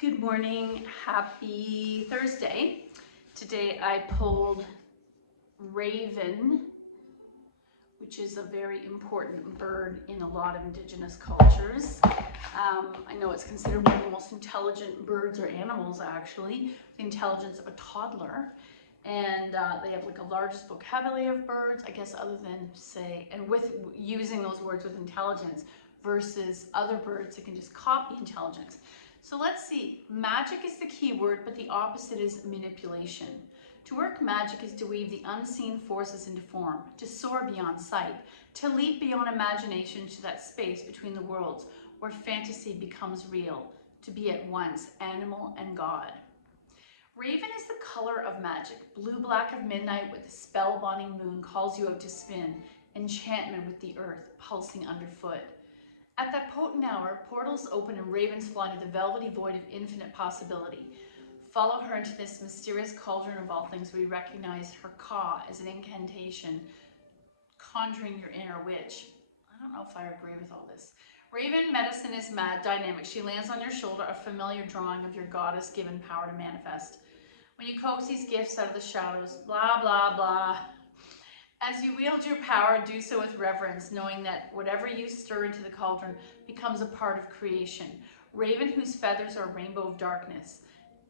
Good morning, happy Thursday. Today I pulled raven, which is a very important bird in a lot of indigenous cultures. I know it's considered one of the most intelligent birds or animals actually, the intelligence of a toddler. And they have like the largest vocabulary of birds, I guess, other than say, and with using those words with intelligence versus other birds that can just copy intelligence. So let's see, magic is the key word, but the opposite is manipulation. To work magic is to weave the unseen forces into form, to soar beyond sight, to leap beyond imagination to that space between the worlds where fantasy becomes real, to be at once animal and God. Raven is the color of magic. Blue-black of midnight with the spellbinding moon calls you out to spin, enchantment with the earth pulsing underfoot. At that potent hour, portals open and ravens fly into the velvety void of infinite possibility. Follow her into this mysterious cauldron of all things. We recognize her caw as an incantation, conjuring your inner witch. I don't know if I agree with all this. Raven medicine is mad, dynamic. She lands on your shoulder, a familiar drawing of your goddess-given power to manifest. When you coax these gifts out of the shadows, blah, blah, blah. As you wield your power, do so with reverence, knowing that whatever you stir into the cauldron becomes a part of creation. Raven whose feathers are a rainbow of darkness,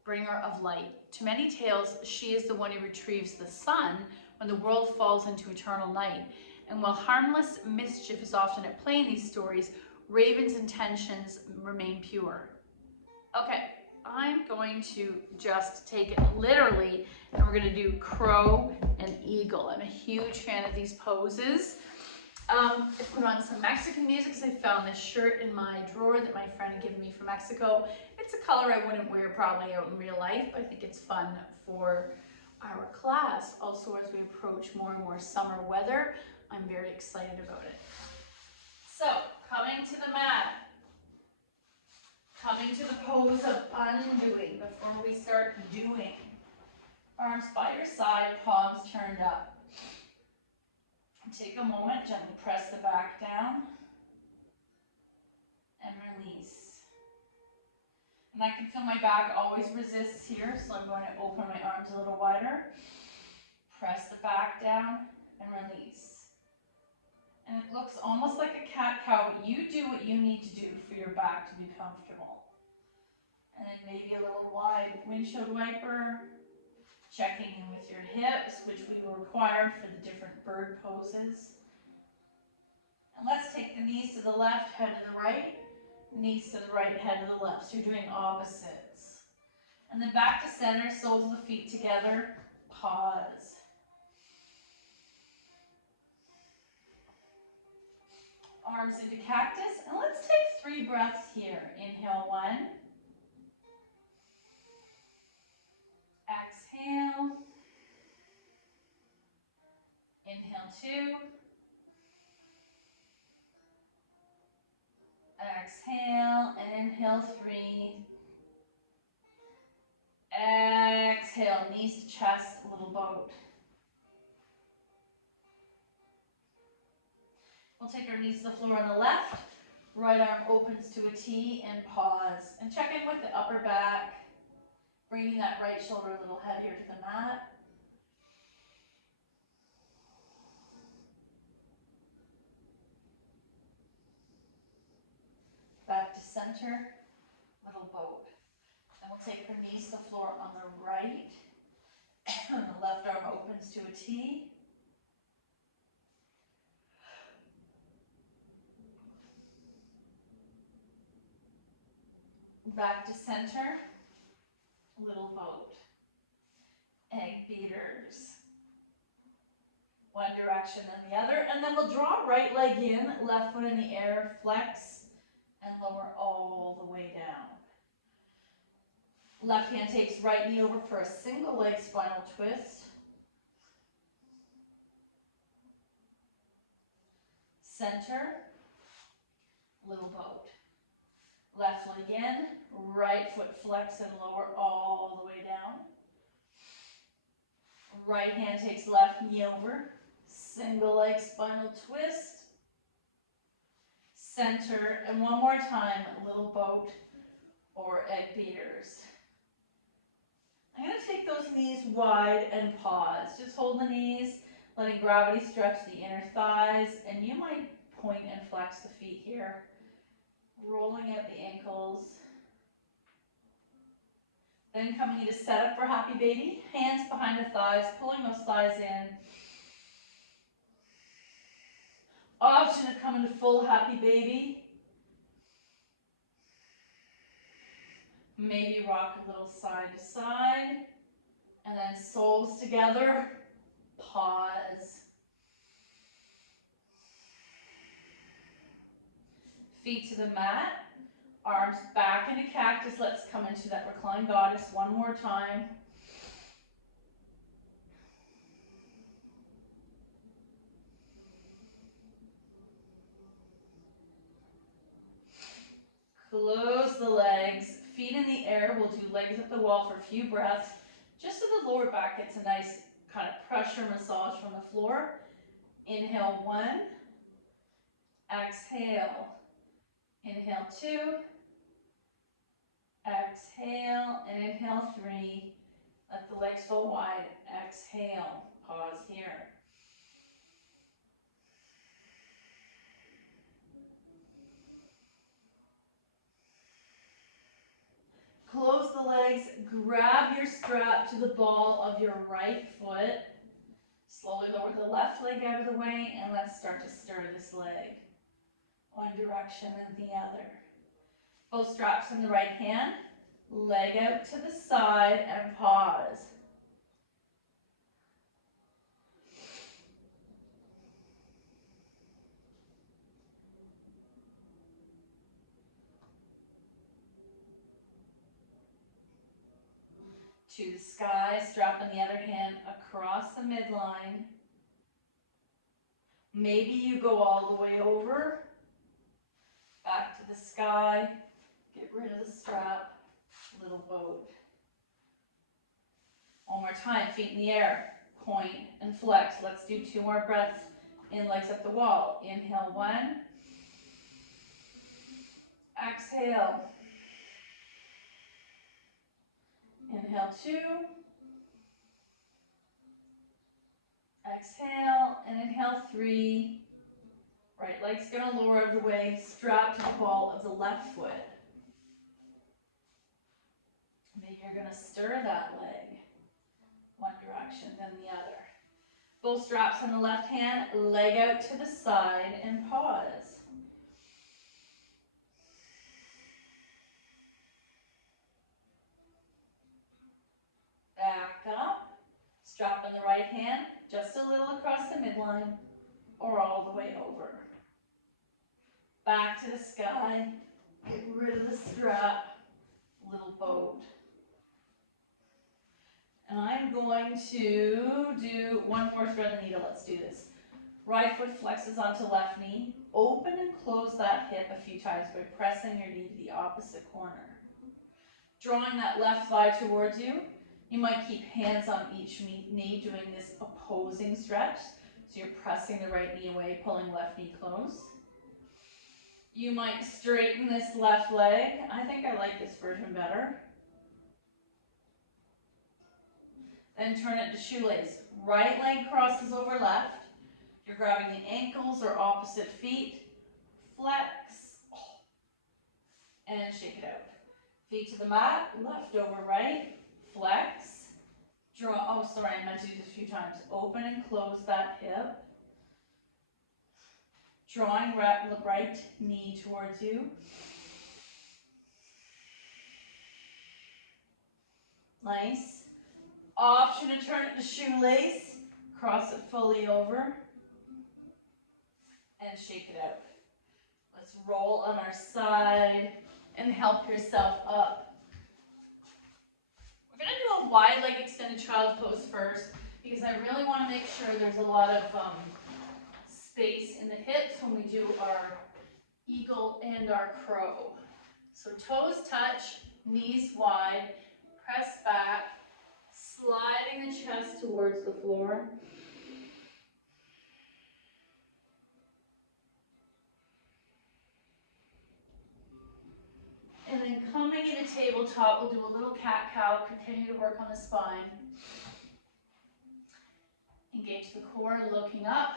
bringer of light. To many tales, she is the one who retrieves the sun when the world falls into eternal night. And while harmless mischief is often at play in these stories, Raven's intentions remain pure. Okay, I'm going to just take it literally, and we're going to do crow and eagle. I'm a huge fan of these poses. I put on some Mexican music because I found this shirt in my drawer that my friend had given me from Mexico. It's a color I wouldn't wear probably out in real life, but I think it's fun for our class. Also, as we approach more and more summer weather, I'm very excited about it. So, coming to the mat. Coming to the pose of undoing before we start doing. Arms by your side, palms turned up. Take a moment, gently press the back down and release. And I can feel my back always resists here, so I'm going to open my arms a little wider. Press the back down and release. And it looks almost like a cat-cow, but you do what you need to do for your back to be comfortable. And then maybe a little wide windshield wiper, checking in with your hips, which we will require for the different bird poses. And let's take the knees to the left, head to the right, knees to the right, head to the left. So you're doing opposites. And then back to center, soles of the feet together, pause. Arms into cactus, and let's take 3 breaths here. Inhale 1. Exhale. Inhale 2. Exhale and inhale 3. Exhale, knees to chest, little boat. We'll take our knees to the floor on the left. Right arm opens to a T and pause. And check in with the upper back. Bringing that right shoulder a little heavier to the mat. Back to center, little boat. Then we'll take our knees to the floor on the right. And the left arm opens to a T. Back to center, little boat. Egg beaters. One direction then the other, and then we'll draw right leg in, left foot in the air, flex, and lower all the way down. Left hand takes right knee over for a single leg spinal twist. Center, little boat. Left leg in, right foot flex and lower all the way down. Right hand takes left knee over, single leg spinal twist. Center, and one more time, little boat. or egg beaters. I'm going to take those knees wide and pause. Just hold the knees, letting gravity stretch the inner thighs, and you might point and flex the feet here. Rolling out the ankles. Then coming into setup for happy baby. Hands behind the thighs, pulling those thighs in. Option of coming to full happy baby. Maybe rock a little side to side. And then soles together. Pause. Feet to the mat. Arms back into cactus. Let's come into that reclined goddess one more time. Close the legs. Feet in the air. We'll do legs up the wall for a few breaths. Just so the lower back gets a nice kind of pressure massage from the floor. Inhale 1. Exhale. Inhale 2. Exhale and inhale 3. Let the legs fall wide. Exhale. Pause here. Close the legs. Grab your strap to the ball of your right foot. Slowly lower the left leg out of the way, and let's start to stir this leg. One direction and the other. Both straps in the right hand. Leg out to the side and pause. To the sky, strap in the other hand across the midline. Maybe you go all the way over, back to the sky, get rid of the strap, little boat. One more time, feet in the air, point and flex. Let's do 2 more breaths in, legs up the wall. Inhale 1, exhale. Inhale 2, exhale, and inhale 3. Right leg's gonna lower out of the way, strap to the ball of the left foot. Maybe you're gonna stir that leg, one direction, then the other. Both straps in the left hand, leg out to the side, and pause. Back up, strap in the right hand, just a little across the midline, or all the way over. Back to the sky, get rid of the strap, little boat. And I'm going to do one more thread the needle. Let's do this. Right foot flexes onto left knee. Open and close that hip a few times by pressing your knee to the opposite corner. Drawing that left thigh towards you. You might keep hands on each knee doing this opposing stretch. So you're pressing the right knee away, pulling left knee close. You might straighten this left leg. I think I like this version better. Then turn it to shoelace. Right leg crosses over left. You're grabbing the ankles or opposite feet. Flex. And shake it out. Feet to the mat, left over right. Flex. Draw, I meant to do this a few times. Open and close that hip. Drawing the right knee towards you. Nice. Option to turn it to shoelace. Cross it fully over. And shake it out. Let's roll on our side and help yourself up. We're going to do a wide leg extended child pose first because I really want to make sure there's a lot of space in the hips when we do our eagle and our crow. So toes touch, knees wide, press back, sliding the chest towards the floor. And then coming into tabletop. We'll do a little cat-cow, continue to work on the spine. Engage the core, looking up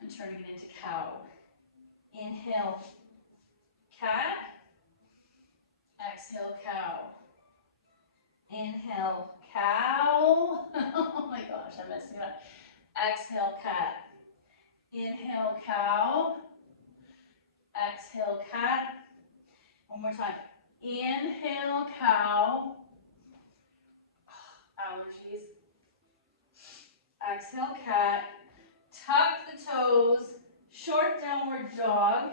and turning it into cow. Inhale, cat. Exhale, cow. Inhale, cow. Oh my gosh, I'm messing it up. Exhale, cat. Inhale, cow. Exhale, cat. One more time. Inhale, cow. Allergies. Exhale, cat. Tuck the toes. Short downward dog.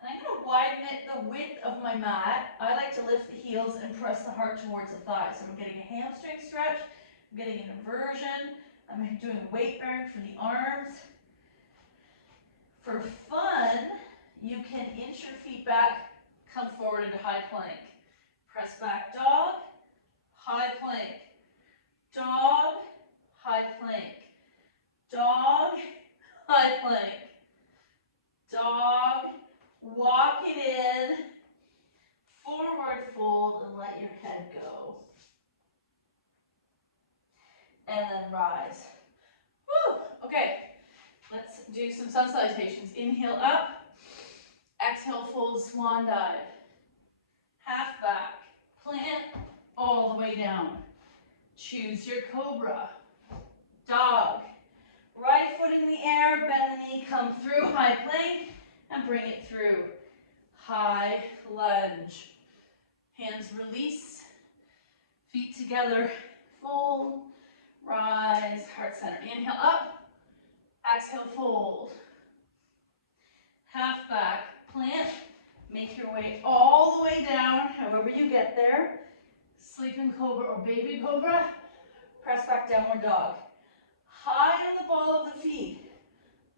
And I'm going to widen it the width of my mat. I like to lift the heels and press the heart towards the thighs. So I'm getting a hamstring stretch. I'm getting an inversion. I'm doing weight bearing for the arms. For fun, you can inch your feet back, come forward into high plank. Press back dog, high plank. Dog, high plank. Dog, high plank. Dog, walk it in, forward fold, and let your head go. And then rise. Woo! Okay, let's do some sun salutations. Inhale up, exhale fold, swan dive. Half back, plant all the way down. Choose your cobra. Dog. Right foot in the air, bend the knee, come through, high plank, and bring it through. High lunge. Hands release. Feet together. Fold. Rise. Heart center. Inhale up. Exhale, fold. Half back. Plant. Make your way all the way down, however you get there. Sleeping cobra or baby cobra. Press back, downward dog. High on the ball of the feet.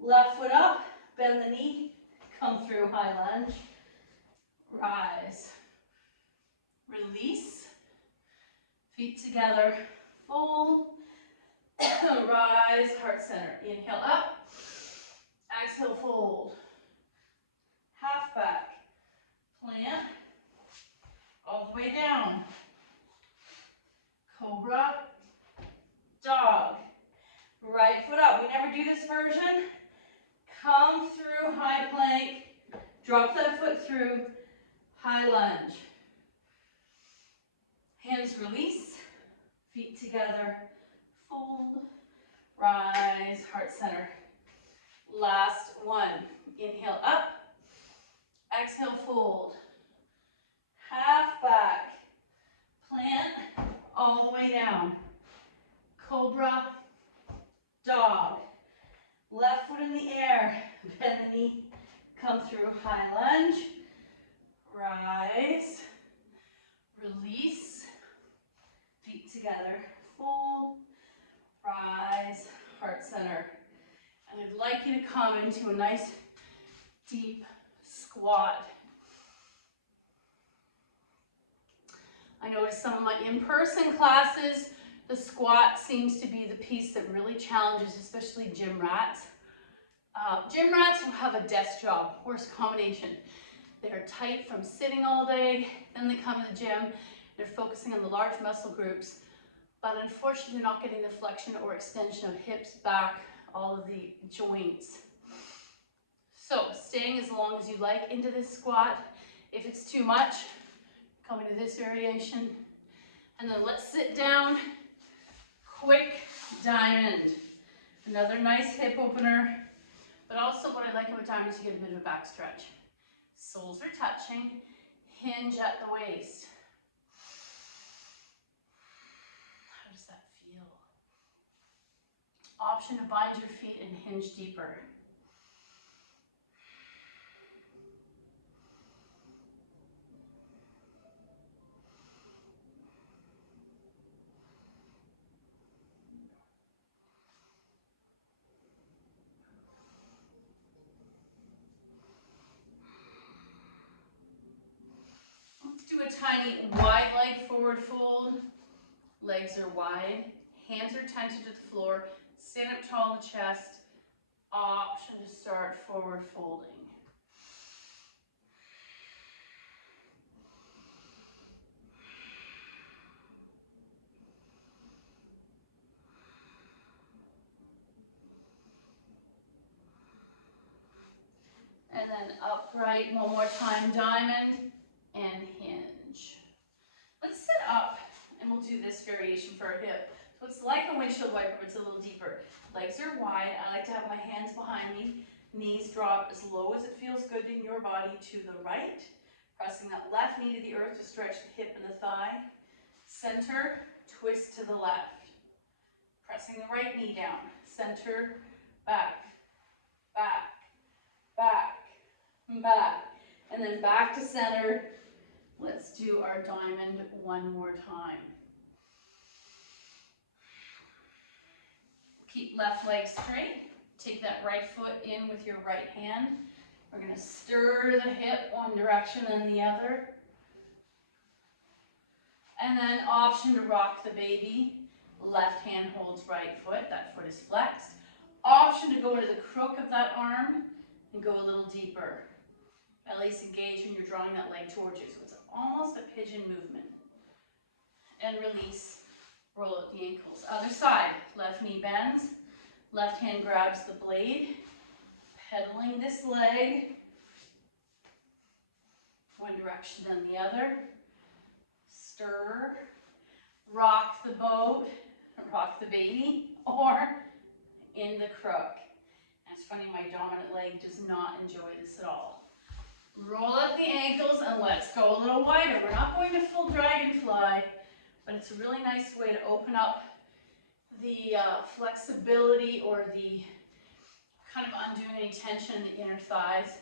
Left foot up. Bend the knee. Come through, high lunge. Rise. Release. Feet together. Fold. Rise. Heart center. Inhale up. Exhale, fold. Half back. Plant. All the way down. Cobra. Dog. Right foot up. We never do this version. Come through, high plank. Drop that foot through, high lunge. Hands release, feet together, fold, rise, heart center. Last one. Inhale up, exhale, fold. Half back, plant, all the way down. Cobra, dog. Left foot in the air, bend the knee, come through, high lunge, rise, release, feet together, fold, rise, heart center. And I'd like you to come into a nice deep squat. I noticed some of my in-person classes, the squat seems to be the piece that really challenges, especially gym rats. Gym rats who have a desk job, worst combination. They're tight from sitting all day, then they come to the gym, they're focusing on the large muscle groups, but unfortunately they're not getting the flexion or extension of hips, back, all of the joints. So staying as long as you like into this squat. If it's too much, come into this variation. And then let's sit down. Quick diamond. Another nice hip opener. But also what I like about diamond is you get a bit of a back stretch. Soles are touching. Hinge at the waist. How does that feel? Option to bind your feet and hinge deeper. Let's do a tiny wide leg forward fold. Legs are wide. Hands are tented to the floor. Stand up tall in the chest. Option to start forward folding. And then upright one more time, diamond, and hinge. Let's sit up, and we'll do this variation for our hip. So it's like a windshield wiper, but it's a little deeper. Legs are wide. I like to have my hands behind me. Knees drop as low as it feels good in your body to the right. Pressing that left knee to the earth to stretch the hip and the thigh. Center, twist to the left. Pressing the right knee down. Center, back, back, back, back. And then back to center. Let's do our diamond one more time. Keep left leg straight. Take that right foot in with your right hand. We're going to stir the hip one direction and the other. And then option to rock the baby. Left hand holds right foot. That foot is flexed. Option to go into the crook of that arm and go a little deeper. Belly's engaged when you're drawing that leg towards you. So it's almost a pigeon movement. And release. Roll out the ankles. Other side. Left knee bends. Left hand grabs the blade. Pedaling this leg. One direction then the other. Stir. Rock the boat. Rock the baby. Or in the crook. And it's funny, my dominant leg does not enjoy this at all. Roll up the ankles and let's go a little wider. We're not going to full dragonfly, but it's a really nice way to open up the flexibility or the kind of undoing any tension in the inner thighs.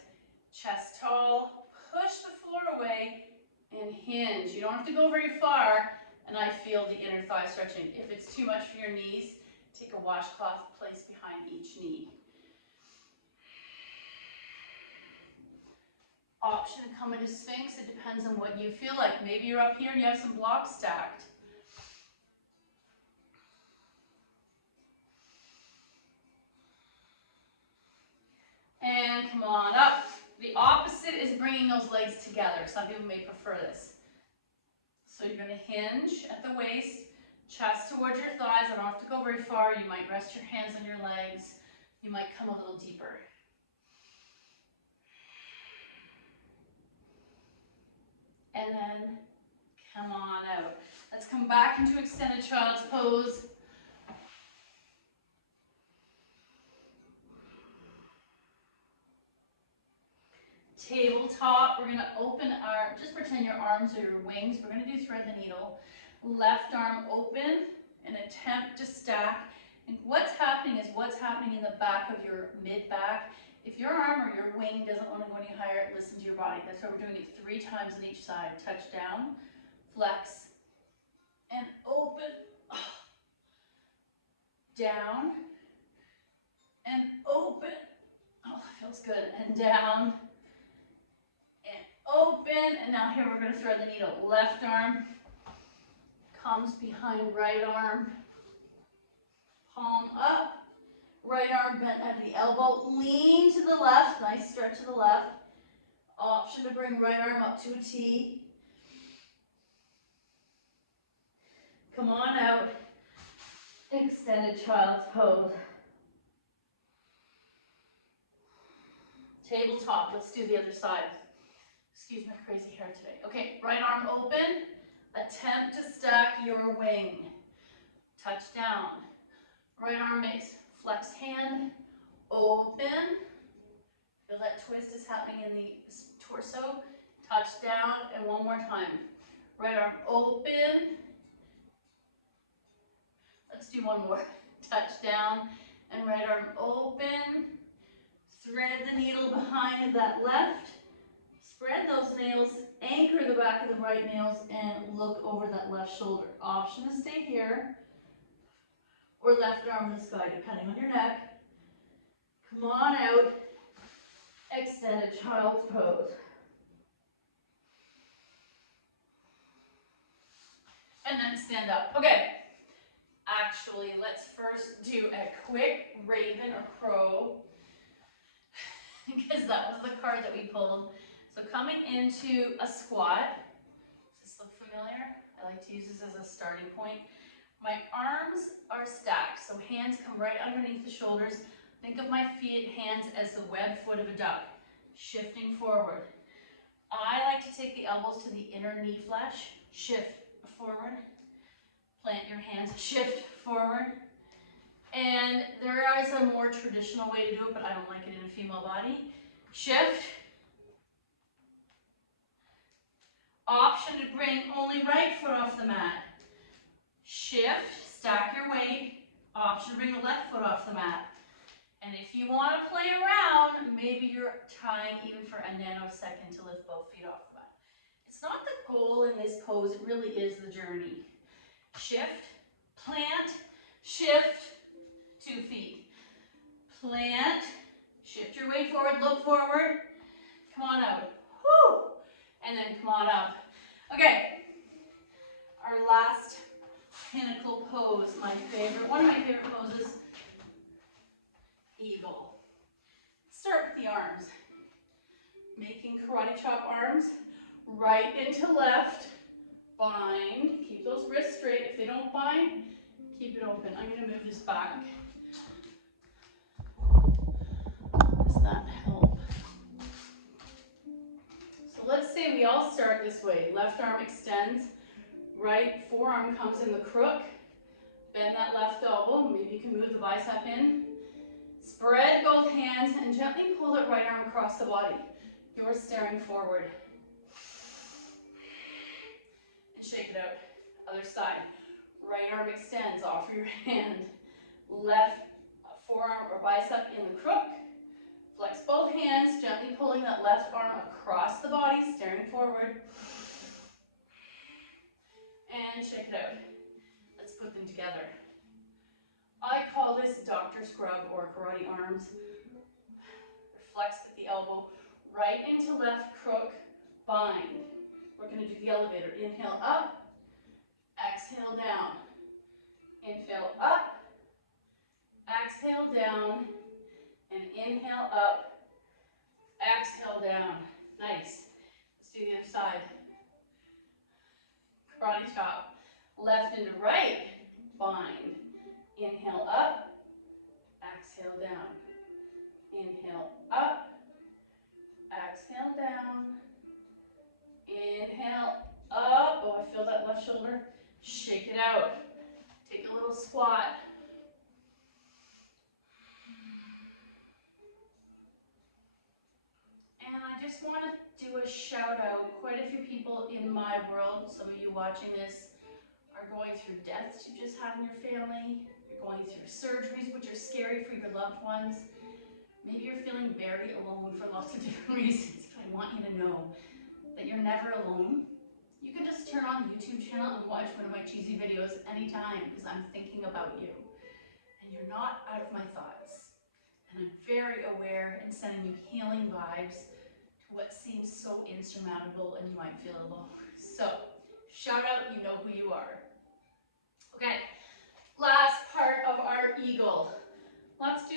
Chest tall, push the floor away and hinge. You don't have to go very far, and I feel the inner thigh stretching. If it's too much for your knees, take a washcloth, place behind each knee. Option to come into Sphinx, it depends on what you feel like. Maybe you're up here and you have some blocks stacked. And come on up. The opposite is bringing those legs together. Some people may prefer this. So you're going to hinge at the waist, chest towards your thighs. I don't have to go very far. You might rest your hands on your legs. You might come a little deeper. And then come on out. Let's come back into extended child's pose. Tabletop, we're going to open our, just pretend your arms are your wings. We're going to do thread the needle. Left arm open and attempt to stack. And what's happening is what's happening in the back of your mid-back. If your arm or your wing doesn't want to go any higher, listen to your body. That's why we're doing it 3 times on each side. Touch down, flex, and open. Down, and open. Oh, that feels good. And down, and open. And now here we're going to thread the needle. Left arm comes behind right arm. Palm up. Right arm bent at the elbow. Lean to the left. Nice stretch to the left. Option to bring right arm up to a T. Come on out. Extended child's pose. Tabletop. Let's do the other side. Excuse my crazy hair today. Okay, right arm open. Attempt to stack your wing. Touch down. Right arm makes flex hand. Open. Feel that twist is happening in the torso. Touch down, and one more time. Right arm open. Let's do one more. Touch down, and right arm open. Thread the needle behind that left. Spread those nails, anchor the back of the right nails, and look over that left shoulder. Option to stay here, or left arm in the sky, depending on your neck. Come on out. Extended child's pose. And then stand up. Okay. Actually, let's first do a quick raven or crow, because that was the card that we pulled. So coming into a squat. Does this look familiar? I like to use this as a starting point. My arms are stacked, so hands come right underneath the shoulders. Think of my feet, hands as the web foot of a duck. shifting forward. I like to take the elbows to the inner knee flesh, shift forward, plant your hands, shift forward. And there is a more traditional way to do it, but I don't like it in a female body. Shift. Option to bring only right foot off the mat. Shift, stack your weight. Option to bring the left foot off the mat. And if you want to play around, maybe you're tying even for a nanosecond to lift both feet off the mat. It's not the goal in this pose, it really is the journey. Shift, plant, shift, 2 feet. Plant, shift your weight forward, look forward, come on out. Woo! And then come on up. Okay, our last pinnacle pose, one of my favorite poses, eagle. Start with the arms. Making karate chop arms, right into left, bind, keep those wrists straight. If they don't bind, keep it open. I'm gonna move this back. Does that help? So let's say we all start this way. Left arm extends, right forearm comes in the crook. Bend that left elbow, maybe you can move the bicep in. Spread both hands and gently pull that right arm across the body. You're staring forward. And shake it out. Other side. Right arm extends, offer your hand. Left forearm or bicep in the crook. Flex both hands, gently pulling that left arm across the body, staring forward. And shake it out. Let's put them together. I call this doctor scrub or karate arms. They're flexed at the elbow, right into left crook, bind. We're going to do the elevator. Inhale up, exhale down. Inhale up, exhale down, and inhale up, exhale down. Nice. Let's do the other side. Karate chop. Left into right, bind. Inhale up, exhale down. Inhale up, exhale down. Inhale up. Oh, I feel that left shoulder. Shake it out. Take a little squat. And I just want to do a shout out. Quite a few people in my world, some of you watching this, are going through deaths you just had in your family. You're going through surgeries which are scary for your loved ones. Maybe you're feeling very alone for lots of different reasons, but I want you to know that you're never alone. You can just turn on the YouTube channel and watch one of my cheesy videos anytime because I'm thinking about you. And you're not out of my thoughts. And I'm very aware and sending you healing vibes to what seems so insurmountable and you might feel alone. So, shout out, you know who you are. Okay, last part of our eagle. Let's do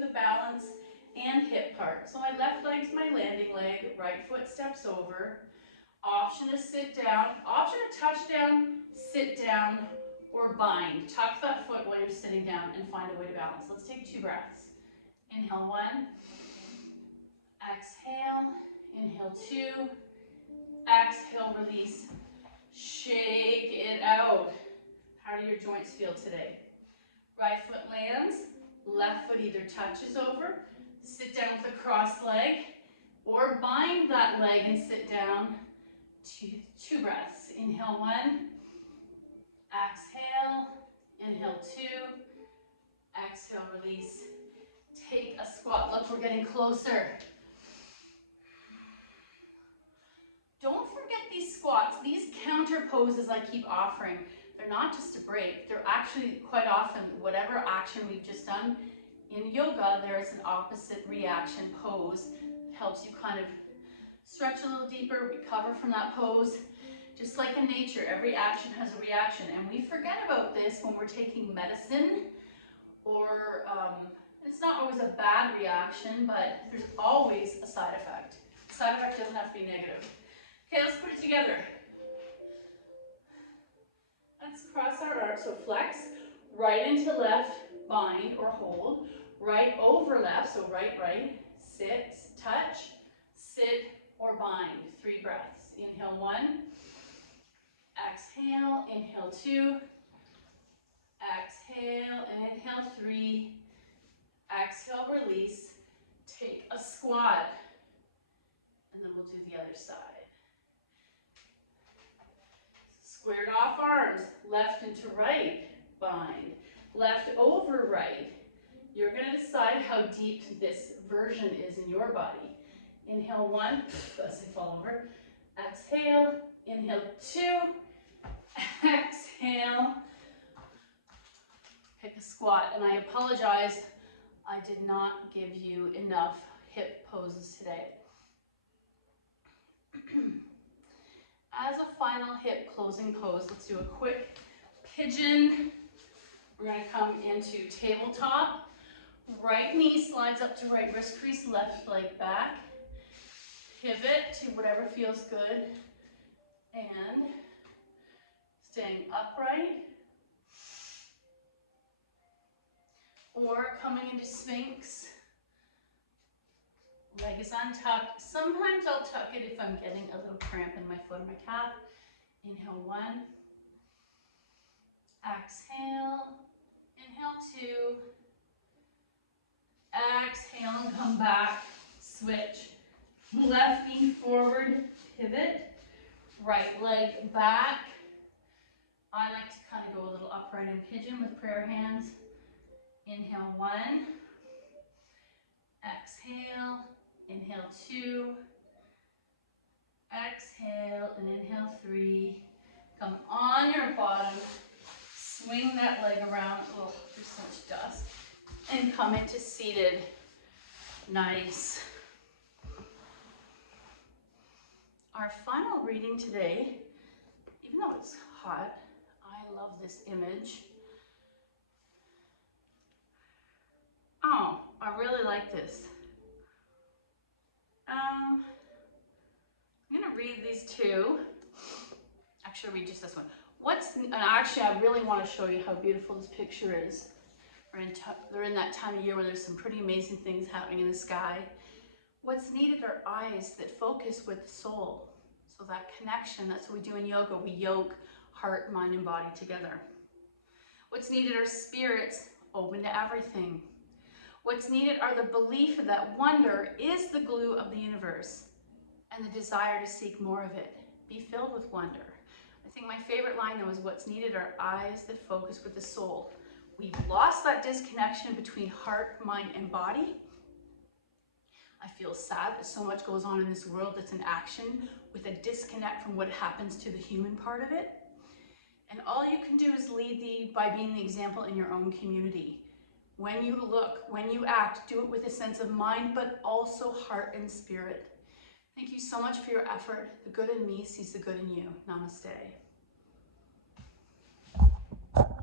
the balance and hip part. So my left leg's my landing leg, right foot steps over. Option to sit down, option to touch down, sit down, or bind. Tuck that foot while you're sitting down and find a way to balance. Let's take 2 breaths. Inhale 1, exhale, inhale 2, exhale, release. Shake it out. How do your joints feel today? Right foot lands, left foot either touches over, sit down with a crossed leg, or bind that leg and sit down. 2 breaths. Inhale 1, exhale, inhale 2, exhale, release. Take a squat. Look, we're getting closer. Don't forget these squats. These counter poses I keep offering, they're not just a break. They're actually quite often whatever action we've just done. In yoga, there is an opposite reaction pose. It helps you kind of stretch a little deeper, recover from that pose. Just like in nature, every action has a reaction. And we forget about this when we're taking medicine or it's not always a bad reaction, but there's always a side effect. The side effect doesn't have to be negative. Okay, let's put it together. Let's cross our arms, so flex, right into left, bind or hold, right over left, so right, right, sit, touch, sit, or bind. 3 breaths. Inhale 1, exhale, inhale 2, exhale, and inhale 3, exhale, release. Take a squat, and then we'll do the other side. Squared off arms, left into right, bind. Left over right. You're going to decide how deep this version is in your body. Inhale 1, as I fall over. Exhale, inhale 2, exhale. Pick a squat, and I apologize, I did not give you enough hip poses today. As a final hip closing pose, let's do a quick pigeon. We're going to come into tabletop. Right knee slides up to right wrist crease, left leg back. Pivot to whatever feels good. And staying upright. Or coming into Sphinx. Leg is untucked. Sometimes I'll tuck it if I'm getting a little cramp in my foot or my calf. Inhale 1. Exhale. Inhale 2. Exhale and come back. Switch. Left knee forward, pivot. Right leg back. I like to kind of go a little upright in pigeon with prayer hands. Inhale 1. Exhale. Inhale 2. Exhale and inhale 3. Come on your bottom. Swing that leg around. Oh, there's so much dust. And come into seated. Nice. Our final reading today, even though it's hot, I love this image. Oh, I really like this. I'm gonna read these two. Actually, read just this one. And actually, I really want to show you how beautiful this picture is. They're in that time of year where there's some pretty amazing things happening in the sky. What's needed are eyes that focus with the soul. So that connection, that's what we do in yoga. We yoke heart, mind, and body together. What's needed are spirits open to everything. What's needed are the belief that wonder is the glue of the universe and the desire to seek more of it. Be filled with wonder. I think my favorite line though is what's needed are eyes that focus with the soul. We've lost that disconnection between heart, mind, and body. I feel sad that so much goes on in this world that's in action with a disconnect from what happens to the human part of it. And all you can do is lead by being the example in your own community. When you look, when you act, do it with a sense of mind, but also heart and spirit. Thank you so much for your effort. The good in me sees the good in you. Namaste.